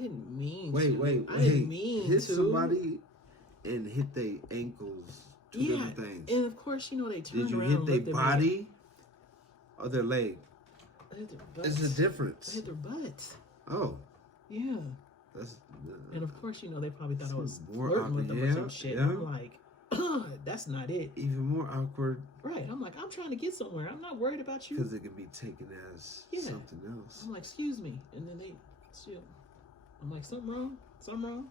didn't mean wait, to. Wait, I didn't mean hit to. somebody and hit their ankles. Two different things. And of course, you know, they turned around. Did you hit their body or their leg? I hit their butts. It's a difference. I hit their butts. Oh. Yeah. And of course, you know, they probably thought I was flirting with them or some shit. Yeah. I'm like, that's not it. Even more awkward. Right. I'm like, I'm trying to get somewhere. I'm not worried about you. Because it can be taken as something else. I'm like, excuse me. And then they still, I'm like, something wrong? Something wrong?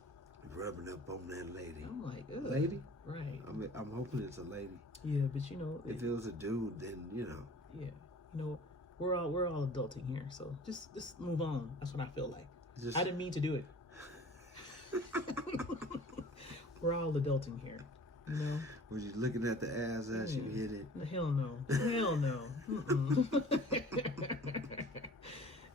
Rubbing up on that lady. I'm like, ugh. Lady? Right. I'm hoping it's a lady. Yeah, but you know. If it was a dude, then, you know. Yeah. You know, we're all adulting here. So just move on. That's what I feel like. I didn't mean to do it. We're all adulting here, you know. Was you looking at the ass as you hit it? Hell no. Hell no.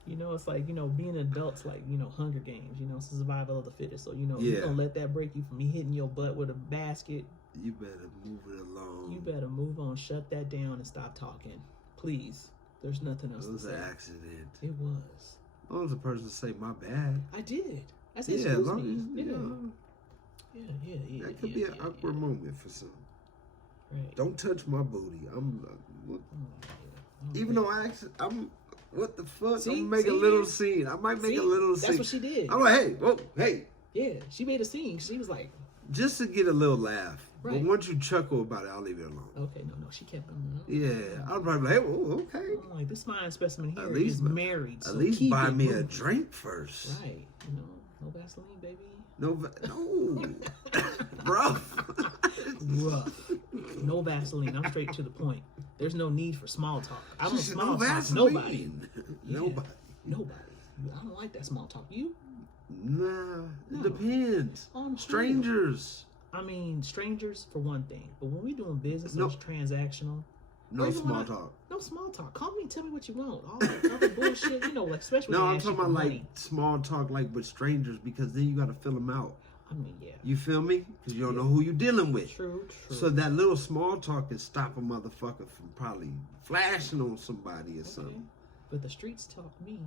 You know, it's like, you know, being adults, like, you know, Hunger Games, you know, it's survival of the fittest. So, you know, you don't let that break you from me hitting your butt with a basket. You better move it along. You better move on, shut that down, and stop talking. Please. There's nothing else to say. It was an accident. It was. As long as the person say, my bad. I did. I said, as long as, yeah. That could be an awkward moment for some. Right. Don't touch my booty. Even though I'm what the fuck? I'm gonna make a little scene. I might make a little scene. That's what she did. I'm like, hey, whoa, hey. Yeah, she made a scene. She was like, just to get a little laugh. Right. But once you chuckle about it, I'll leave it alone. Okay, no, she kept on. Yeah, I'll probably like, hey, oh, okay. I'm like, this fine specimen here is married. At least buy me a drink first. Right, you know, no Vaseline, baby. No, rough. No Vaseline. I'm straight to the point. There's no need for small talk. I don't small talk. Vaseline. Nobody. I don't like that small talk. You? Nah, it depends. Strangers. I mean, strangers for one thing, but when we doing business, it's transactional. No small talk. No small talk. Call me, tell me what you want. All that other bullshit, you know, like especially. No, I'm talking about like small talk, like with strangers, because then you got to fill them out. I mean, yeah. You feel me? Because you don't know who you're dealing with. True. So that little small talk can stop a motherfucker from probably flashing on somebody or something. But the streets talk me.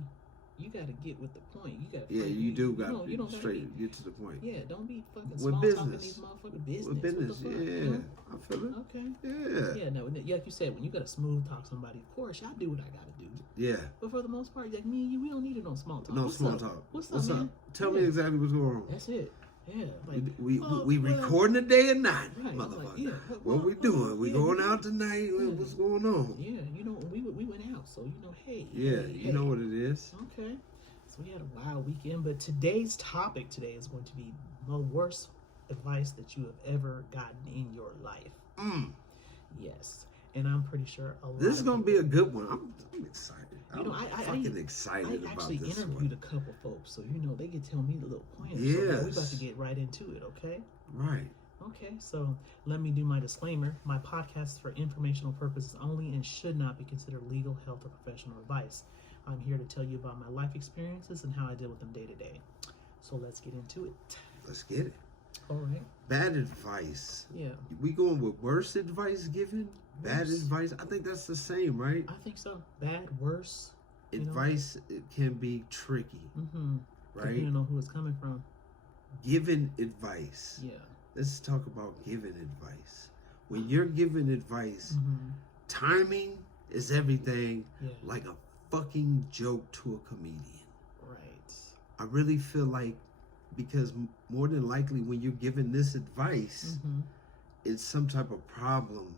You got to get with the point. You got. Yeah, you do got to be straight. Get to the point. Yeah, don't be fucking small talking these motherfucking business. With business, I feel it. Okay. Yeah. Yeah, no, like you said, when you got to smooth talk somebody, of course, y'all do what I got to do. Yeah. But for the most part, like me and you, we don't need it on small talk. No small talk. What's up, man? Tell me exactly what's going on. That's it. Yeah, like we recording the day and night, right, motherfucker. Like, what we doing? We going out tonight? What's going on? Yeah, you know, we went out, so you know, hey. Yeah, you know what it is. Okay, so we had a wild weekend, but today's topic is going to be the worst advice that you have ever gotten in your life. Yes, and I'm pretty sure a lot. This is gonna be a good one. I'm excited. You know, I'm fucking excited about this. I actually interviewed a couple folks, so you know they can tell me the little pointers. Yes. So we're about to get right into it, okay? Right. Okay, so let me do my disclaimer. My podcast is for informational purposes only and should not be considered legal, health, or professional advice. I'm here to tell you about my life experiences and how I deal with them day to day. So let's get into it. Let's get it. All right. Bad advice. Yeah. We going with worst advice given? Bad advice? I think that's the same, right? I think so. Bad, worse. Advice, it can be tricky. Right? You don't know who it's coming from. Giving advice. Yeah. Let's talk about giving advice. When you're giving advice, timing is everything, like a fucking joke to a comedian. Right. I really feel like, because more than likely when you're giving this advice, it's some type of problem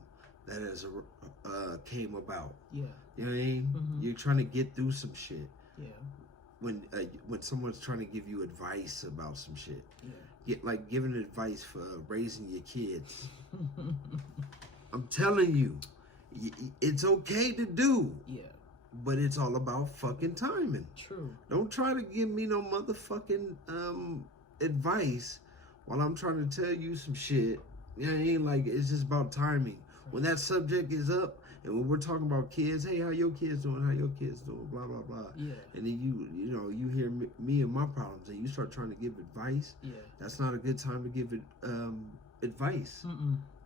that has came about. Yeah. You know what I mean? You're trying to get through some shit. Yeah. When someone's trying to give you advice about some shit. Yeah. Like giving advice for raising your kids. I'm telling you, it's okay to do. Yeah. But it's all about fucking timing. True. Don't try to give me no motherfucking advice while I'm trying to tell you some shit. You know what I mean? Like, it's just about timing. When that subject is up, and when we're talking about kids, hey, how your kids doing? How your kids doing? Blah, blah, blah. Yeah. And then you hear me and my problems, and you start trying to give advice. Yeah. That's not a good time to give it advice.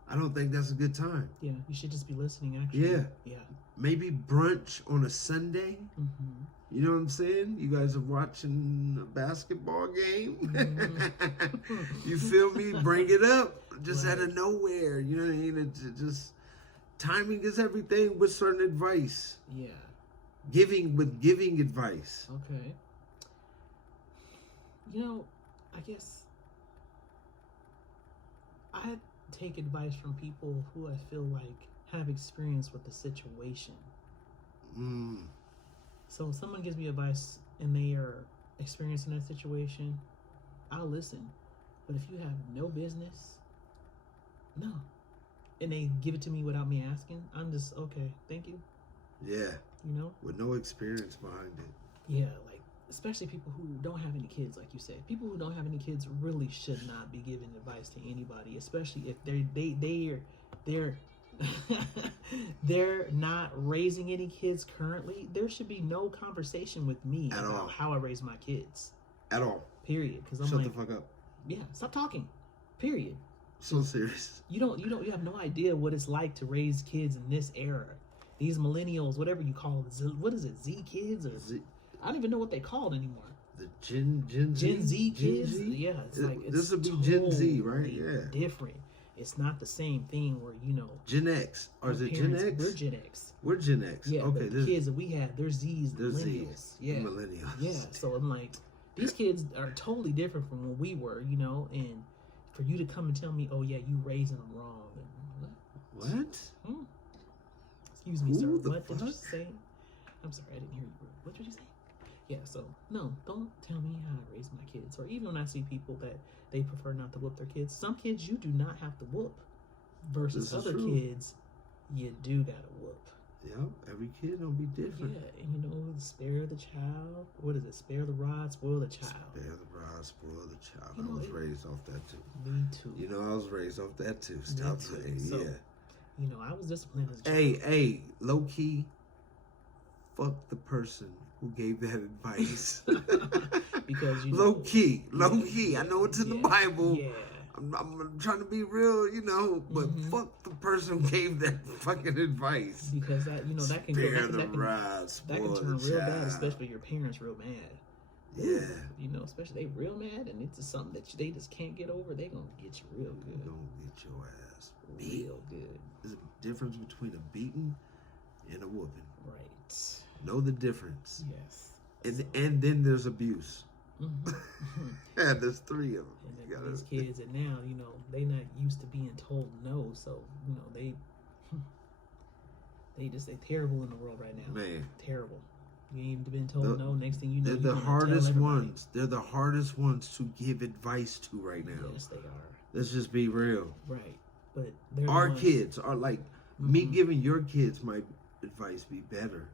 I don't think that's a good time. Yeah, you should just be listening, actually. Yeah. Yeah. Maybe brunch on a Sunday. You You know what I'm saying? You guys are watching a basketball game. You feel me? Bring it up just out of nowhere. You know what I mean? It just timing is everything with certain advice. Yeah. Giving advice. Okay. You know, I guess I take advice from people who I feel like have experience with the situation. So if someone gives me advice and they are experiencing that situation, I'll listen. But if you have no business, no. And they give it to me without me asking, I'm just, okay, thank you. Yeah. You know? With no experience behind it. Yeah, like, especially people who don't have any kids, like you said. People who don't have any kids really should not be giving advice to anybody, especially if they're they're not raising any kids currently. There should be no conversation with me at about all. how I raise my kids. At all. Period. Because I'm Shut like, the fuck up. Yeah, stop talking. Period. So serious. You have no idea what it's like to raise kids in this era. These millennials, whatever you call it, what is it, Z kids or I don't even know what they called anymore. The Gen Z kids. Gen Z? Yeah, it's like this would be totally Gen Z, right? Yeah, different. It's not the same thing where Gen X or is it Gen X? We're Gen X. We're Gen X. Yeah, okay. but the kids that we had, they're Z's, they're millennials. Z's, yeah, millennials. Yeah, so I'm like, these kids are totally different from when we were, and for you to come and tell me, oh yeah, you raising them wrong. What? Excuse me, sir. What fuck? did you say? I'm sorry, I didn't hear you. What did you say? Yeah, so no, don't tell me how to raise my kids. Or even when I see people that they prefer not to whoop their kids. Some kids you do not have to whoop. Versus other kids, you do gotta whoop. Yep, every kid don't be different. Yeah, and spare the child. What is it? Spare the rod, spoil the child. Spare the rod, spoil the child. I was raised off that too. Me too. I was raised off that too. Stop saying, so, yeah. I was disciplined as a child. Hey, low key, fuck the person who gave that advice. Because low key. I know it's in the Bible. Yeah. I'm trying to be real, but fuck the person who gave that fucking advice. Because that that can Spare go the rod, that can turn real bad, especially your parents real mad. Yeah. Especially they real mad and it's just something that they just can't get over. They gonna get you real good. They gonna get your ass beat. Real good. There's a difference between a beating and a whooping. Right. Know the difference. Yes. And then there's abuse. Mm-hmm. Yeah, there's three of them. And these kids, and now they not used to being told no, so they terrible in the world right now. Man, terrible. You ain't been told no. Next thing you know, they're the hardest ones. They're the hardest ones to give advice to right now. Yes, they are. Let's just be real. Right, but our kids are like me giving your kids my advice be better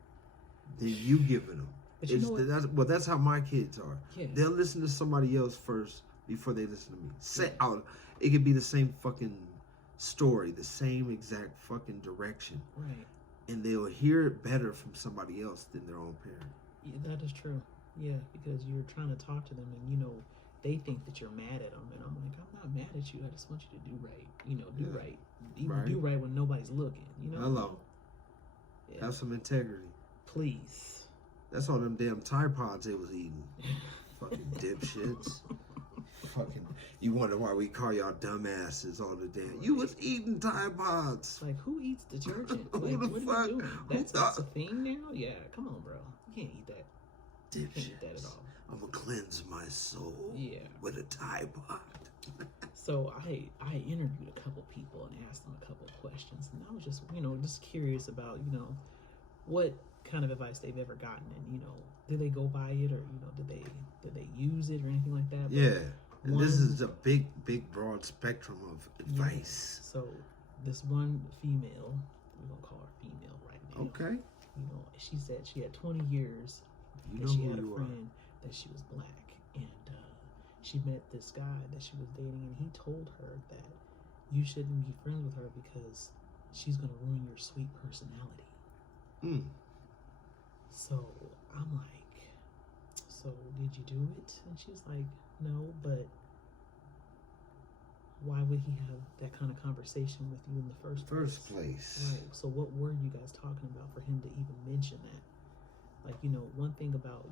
than you giving them. That's how my kids are. Yeah. They'll listen to somebody else first before they listen to me. It could be the same fucking story, the same exact fucking direction. Right. And they'll hear it better from somebody else than their own parent. Yeah, that is true. Yeah, because you're trying to talk to them and they think that you're mad at them. And I'm like, I'm not mad at you. I just want you to do right. Do right. Even do right when nobody's looking. Hello. Yeah. Have some integrity. Please. That's all them damn Tide Pods they was eating. Fucking dipshits. Fucking, you wonder why we call y'all dumbasses all the damn. You was eating Tide Pods. Like, who eats detergent? Who Like, the what fuck? are you doing? That's a thing now? Yeah, come on, bro. You can't eat that. Dipshits. You can't eat that at all. I'm gonna cleanse my soul with a Tide Pod. So I interviewed a couple people and asked them a couple questions, and I was just just curious about what kind of advice they've ever gotten, and did they go by it, or did they use it or anything like that? Yeah, and this is a big broad spectrum of advice. Yeah. So this one female, we're gonna call her female right now. Okay. She said she had 20 years that she had a friend that she was black, and she met this guy that she was dating, and he told her that you shouldn't be friends with her because she's gonna ruin your sweet personality. So I'm like, so did you do it? And she's like, no, but why would he have that kind of conversation with you in the first place? Right. So what were you guys talking about for him to even mention that? Like, one thing about,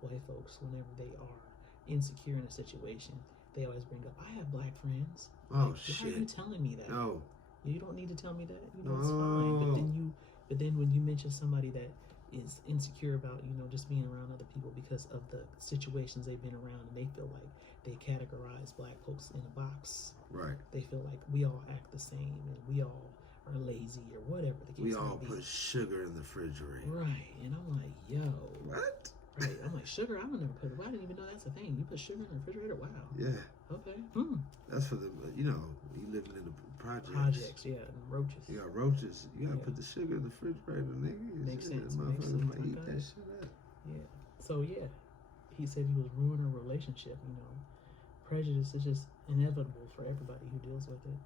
white folks, whenever they are insecure in a situation, they always bring up, I have black friends. Oh, like, shit. Why are you telling me that? No. You don't need to tell me that. It's No. fine. But then when you mention somebody that is insecure about, just being around other people because of the situations they've been around, and they feel like they categorize black folks in a box. Right. They feel like we all act the same and we all are lazy or whatever the case may be. We all put sugar in the refrigerator. Right. And I'm like, yo. What? Right. I'm like, sugar? I would never put it. I didn't even know that's a thing. You put sugar in the refrigerator? Wow. Yeah. Okay. That's for the, you living in the projects. Projects, yeah, and roaches. You got roaches. You gotta put the sugar in the refrigerator, nigga. Makes sense. Motherfuckers might eat that shit up. Yeah. So, yeah. He said he was ruining a relationship, Prejudice is just inevitable for everybody who deals with it,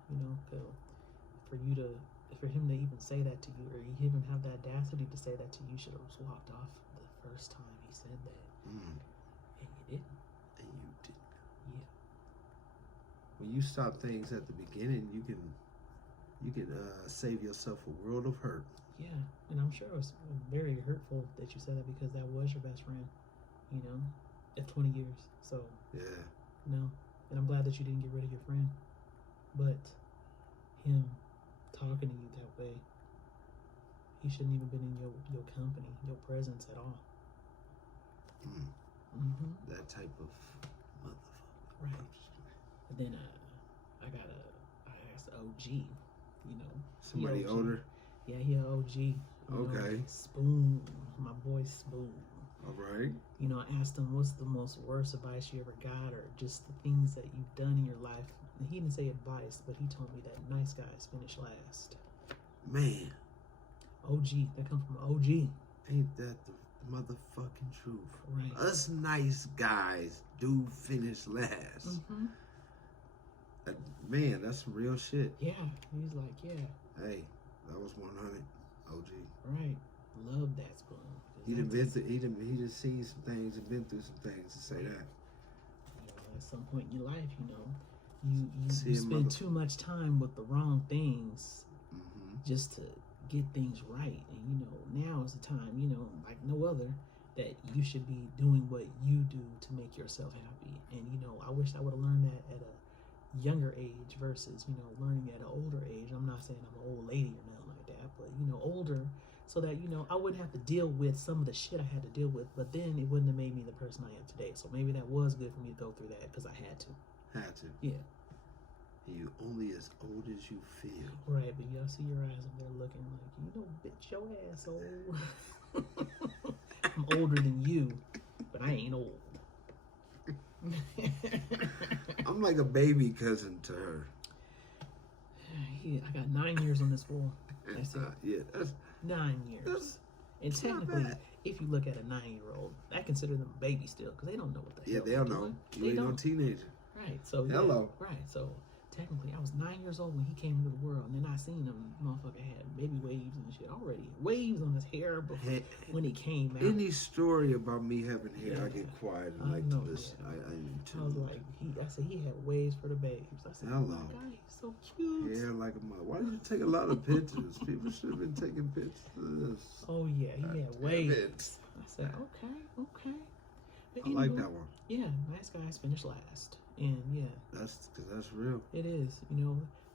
for him to even say that to you, or even have the audacity to say that to you, should have just walked off the first time he said that. And you didn't. Yeah. When you stop things at the beginning, you can save yourself a world of hurt. Yeah, and I'm sure it was very hurtful that you said that, because that was your best friend, at 20 years. So yeah. No, and I'm glad that you didn't get rid of your friend, but him talking to you that way, he shouldn't even been in your company, your presence at all. That type of motherfucker. Right. And then I asked OG, Somebody OG. older? Yeah, he an OG. Okay. Spoon, my boy Spoon. All right. I asked him, what's the most worst advice you ever got, or just the things that you've done in your life. And he didn't say advice, but he told me that nice guys finish last. Man. OG, that come from OG. Ain't that the motherfucking truth? Right. Us nice guys do finish last. Man, that's some real shit. Yeah. He's like, yeah. Hey, that was 100 OG. Right. Love that Spoon. He done seen some things and been through some things to say that. At some point in your life, you spend too much time with the wrong things just to get things right. And now is the time, like no other, that you should be doing what you do to make yourself happy. And I wish I would have learned that at a younger age versus learning at an older age. I'm not saying I'm an old lady or nothing like that, but older, so that I wouldn't have to deal with some of the shit I had to deal with, but then it wouldn't have made me the person I am today. So maybe that was good for me to go through that, because I had to. Yeah. You only as old as you feel. Right, but y'all see your eyes up there looking like, bitch, your ass old. I'm older than you, but I ain't old. I'm like a baby cousin to her. Yeah, I got 9 years on this fool. That's it. Yeah, that's 9 years. And technically, if you look at a 9-year-old, I consider them a baby still, because they don't know what the hell they don't know. You ain't no teenager. Right. So hello. Yeah, right. So technically, I was 9 years old when he came into the world, and then I seen him, motherfucker had baby waves and shit already. Waves on his hair before when he came out. Any story about me having hair, I get quiet and like to listen. I was like, I said he had waves for the babes. I said, hello. Oh my God, he's so cute. Hair like a mother. Why did you take a lot of pictures? People should have been taking pictures of this. Oh yeah, he had waves. I said, okay. But I like that one. Yeah, nice guys finish last. And yeah, that's real. It is.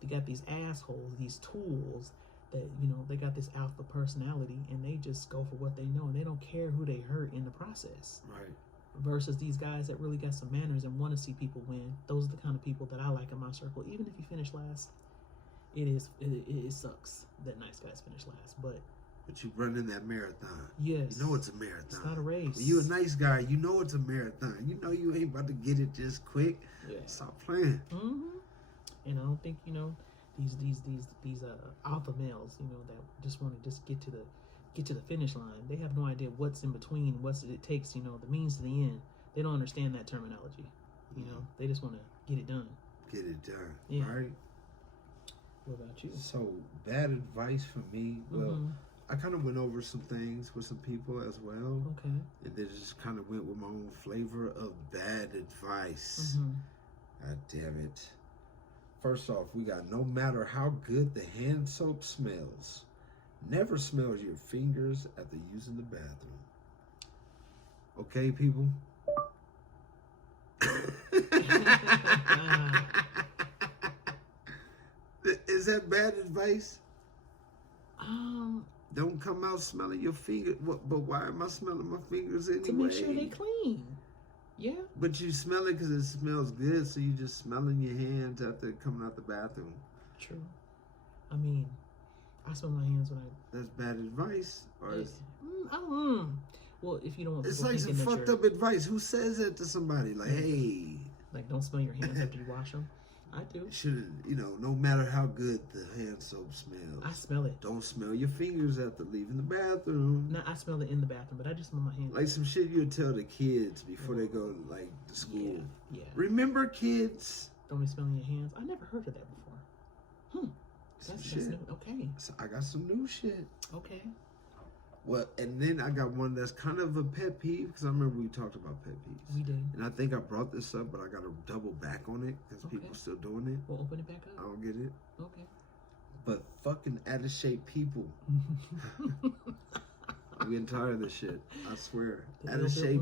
They got these assholes, these tools that they got this alpha personality, and they just go for what they know, and they don't care who they hurt in the process. Right. Versus these guys that really got some manners and want to see people win. Those are the kind of people that I like in my circle. Even if you finish last, it sucks that nice guys finish last, but you run in that marathon. Yes. You know it's a marathon. It's not a race. When you a nice guy, you know it's a marathon. You know you ain't about to get it just quick. Yeah. Stop playing. And I don't think these alpha males, that just want to just get to the finish line. They have no idea what's in between, what it takes, the means to the end. They don't understand that terminology. They just want to get it done. Get it done. Yeah. Right? What about you? So, bad advice for me. Well, I kind of went over some things with some people as well. Okay. And then just kind of went with my own flavor of bad advice. God damn it. First off, we got no matter how good the hand soap smells, never smell your fingers after using the bathroom. Okay, people. Is that bad advice? Don't come out smelling your fingers. But why am I smelling my fingers anyway? To make sure they clean. Yeah. But you smell it because it smells good, so you just smelling your hands after coming out the bathroom. True. I mean, I smell my hands when I. That's bad advice, or well, if you don't want. It's like some fucked up advice. Who says that to somebody? Like, hey, like don't smell your hands after you wash them. I do. Should, no matter how good the hand soap smells, I smell it. Don't smell your fingers after leaving the bathroom. No, I smell it in the bathroom, but I just smell my hands. Like some shit you'll tell the kids before they go to school. Yeah. Remember, kids? Don't be smelling your hands. I never heard of that before. That's new. Okay. So I got some new shit. Okay. Well, and then I got one that's kind of a pet peeve, because I remember we talked about pet peeves. We did. And I think I brought this up, but I got to double back on it because people still doing it. We'll open it back up. I don't get it. Okay. But fucking out of shape people. I'm getting tired of this shit. I swear. Out of shape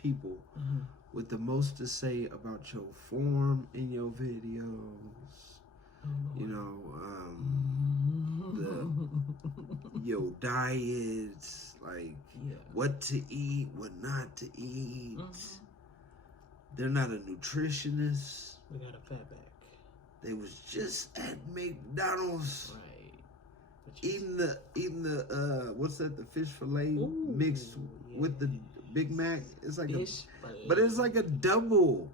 people with the most to say about your form in your videos. Your diets, like what to eat, what not to eat. They're not a nutritionist. We got a fatback. They was just at McDonald's, right? Eating the what's that? The fish fillet mixed with the Big Mac. It's like but it's like a double.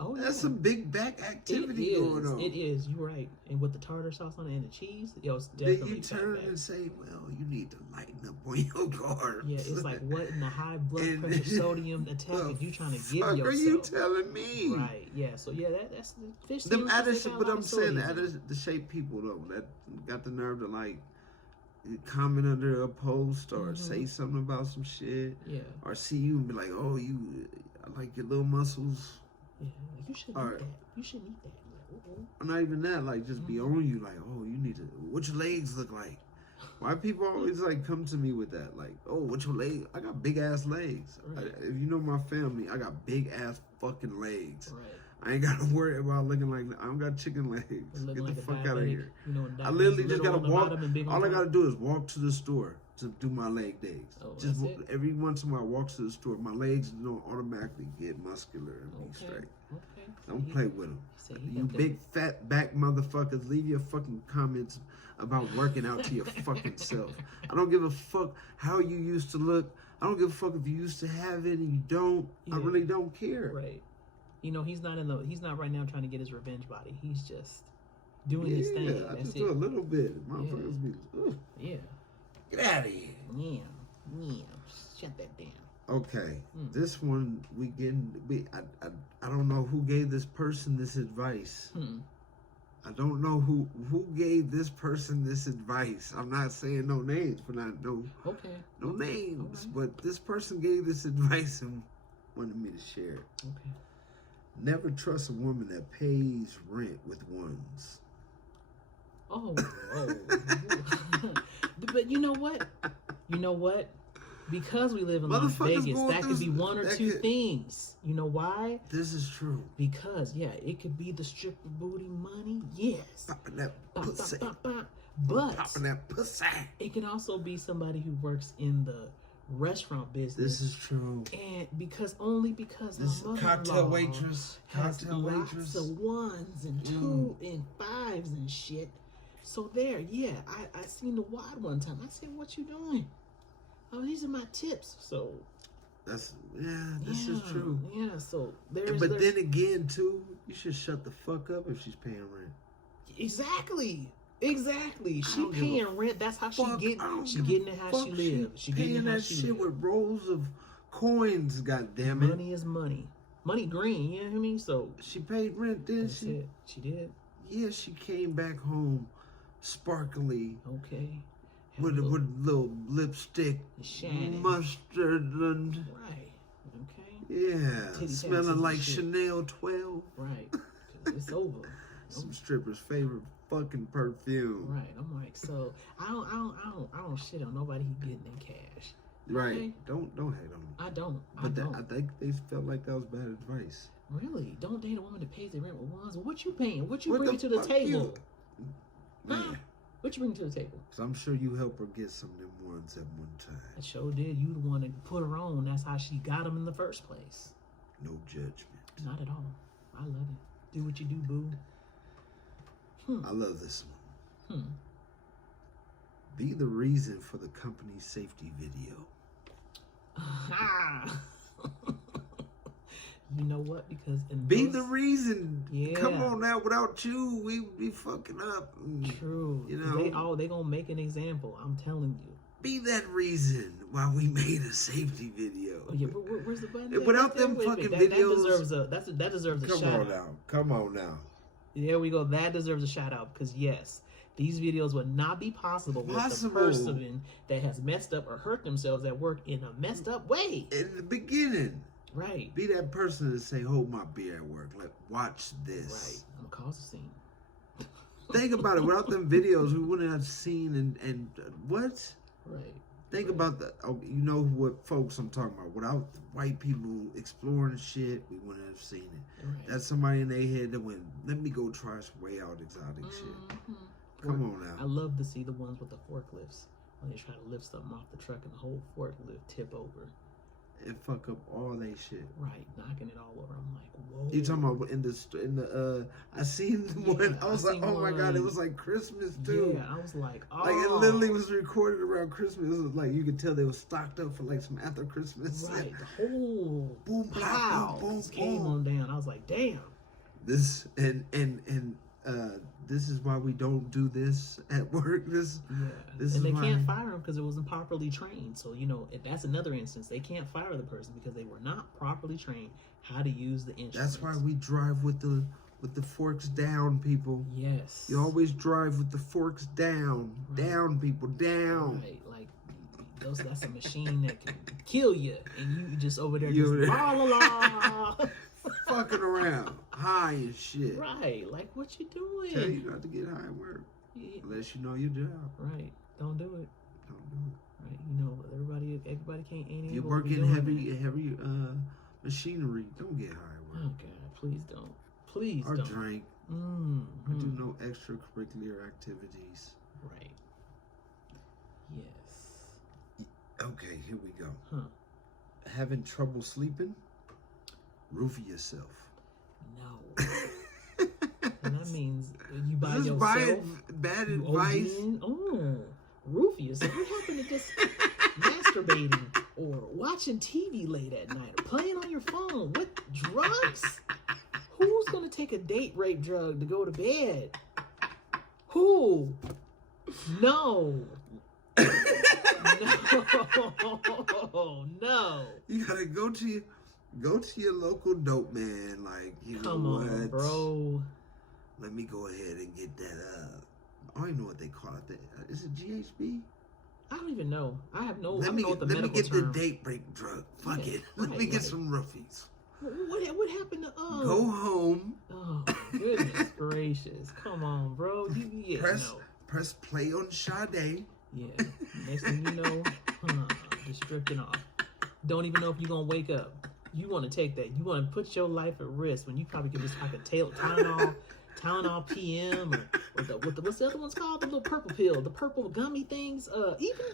Oh, that's some big back activity going on. It is. You're right. And with the tartar sauce on it and the cheese, it's definitely. Then you turn and say, "Well, you need to lighten up on your carbs." Yeah, it's like what in the high blood pressure sodium attack are you trying to give yourself? What are you telling me? Right. Yeah. So yeah, that's the fish. Them but I'm saying out of the shape people though that got the nerve to like comment under a post or say something about some shit. Yeah. Or see you and be like, "Oh, I like your little muscles." Yeah, you should eat that. You should eat that. Or not even that, like just be on you, like, oh, you need to. What your legs look like? Why people always like come to me with that, like, oh, what your legs? I got big ass legs. Right. If you know my family, I got big ass fucking legs. Right. I ain't gotta worry about looking like I don't got chicken legs. Get the fuck out of here. I literally just gotta walk. All I gotta do is walk to the store to do my leg days. Just every once in a while, I walk to the store. My legs don't automatically get muscular and be straight. Okay. Don't play with them. You big fat back motherfuckers, leave your fucking comments about working out to your fucking self. I don't give a fuck how you used to look. I don't give a fuck if you used to have it and you don't. I really don't care. Right. He's not right now trying to get his revenge body. He's just doing his thing. I just do a little bit. Motherfuckers be, yeah. Get out of here. Yeah. Shut that down. Okay. This one I don't know who gave this person this advice. I don't know who gave this person this advice. I'm not saying no names, but no names. Right. But this person gave this advice and wanted me to share it. Okay. Never trust a woman that pays rent with ones. Oh. But you know what? Because we live in Las Vegas, that could be one or two things. You know why? This is true. Because, it could be the stripper booty money. Yes. Popping that pussy. But popping that pussy. It can also be somebody who works in the restaurant business. This is true. And because my mother-in-law cocktail waitress has lots of ones and two and fives and shit. So there, I seen the wad one time. I said, "What you doing?" Oh, these are my tips. So this is true. Yeah, so But then again, too, you should shut the fuck up if she's paying rent. Exactly. She paying rent. That's how she getting it. How she lives. She paying that shit with rolls of coins. Goddamn it. Money is money. Money green. You know what I mean? So she paid rent. Didn't she? She did. Yeah, she came back home, sparkly. Okay. With little lipstick, mustard, and smelling like Chanel 12. Right, 'cause it's over. Some strippers' favorite fucking perfume. Right, I'm like, so I don't shit on nobody who getting in cash. Right. Okay? Don't hate on me. I don't. But don't. I think they felt like that was bad advice. Really? Don't date a woman that pays their rent with ones. What you paying? What you What bringing to the fuck table? Man. Huh? What you bring to the table? So I'm sure you helped her get some of them ones at one time. I sure did. You the one that put her on. That's how she got them in the first place. No judgment. Not at all. I love it. Do what you do, boo. I love this one. Hmm. Be the reason for the company's safety video. You know what? Because Be the reason. Yeah. Come on now. Without you, we'd be fucking up. True. You know, they gonna make an example. I'm telling you. be that reason why we made a safety video. Oh yeah, where's the button? And without them fucking videos, that deserves a come shout on out. now. Come on now. There we go. That deserves a shout out because yes, these videos would not be possible with the person that has messed up or hurt themselves at work in a messed up way. In the beginning. Right. Be that person to say, hold my beer at work. Like, watch this. Right. I'm gonna cause a scene. Think about it. Without them videos, we wouldn't have seen and what? Right. Think about that. Oh, you know what folks I'm talking about. Without white people exploring shit, we wouldn't have seen it. Right. That's somebody in their head that went, let me go try some way out exotic shit. Come on now. I love to see the ones with the forklifts when they try to lift something off the truck and the whole forklift tip over. And fuck up all they shit. Right, knocking it all over. I'm like, whoa. You talking about in the I seen the one. I was like, oh my god, it was like Christmas too. Yeah, I was like, oh. Like it literally was recorded around Christmas. It was like you could tell they were stocked up for like some after Christmas. Right, the whole boom, plow boom, boom, came on down. I was like, damn. This and this is why we don't do this at work. This and they can't fire them because it wasn't properly trained. So you know that's another instance. They can't fire the person because they were not properly trained how to use the instruments. That's why we drive with the forks down, people. Yes. You always drive with the forks down, down, people, down. Right, like that's a machine that can kill you, and you just over there just la la la. Fucking around, high and shit. Right, like what you doing? Tell you not to get high at work, unless you know your job. Right, don't do it. Don't do it. Right, you know everybody can't ain't You're able working to be heavy machinery. Don't get high at work. Oh God, please don't. Please or don't. drink. Or do no extracurricular activities. Right. Yes. Okay, here we go. Huh. Having trouble sleeping? Roofie yourself. No. And that means you buy this yourself. Bad advice. Oh, roofie yourself. What happened to just masturbating or watching TV late at night or playing on your phone? What drugs? Who's gonna take a date rape drug to go to bed? Who? No. No. You gotta go to your local dope man. Like, you Come know on, what, bro. Let me go ahead and get that. I don't even know what they call it. Is it GHB? I don't even know. I have no. Let me get term. the date break drug. Fuck it. Right, Let me get some roofies. What happened to Go home. Oh goodness gracious! Come on, bro. You press play on Sade. Yeah. Next thing you know, just drifting off. Don't even know if you're gonna wake up. You want to take that. You want to put your life at risk when you probably could just like a Tylenol PM or what's the other one's called? The little purple pill, the purple gummy things. Even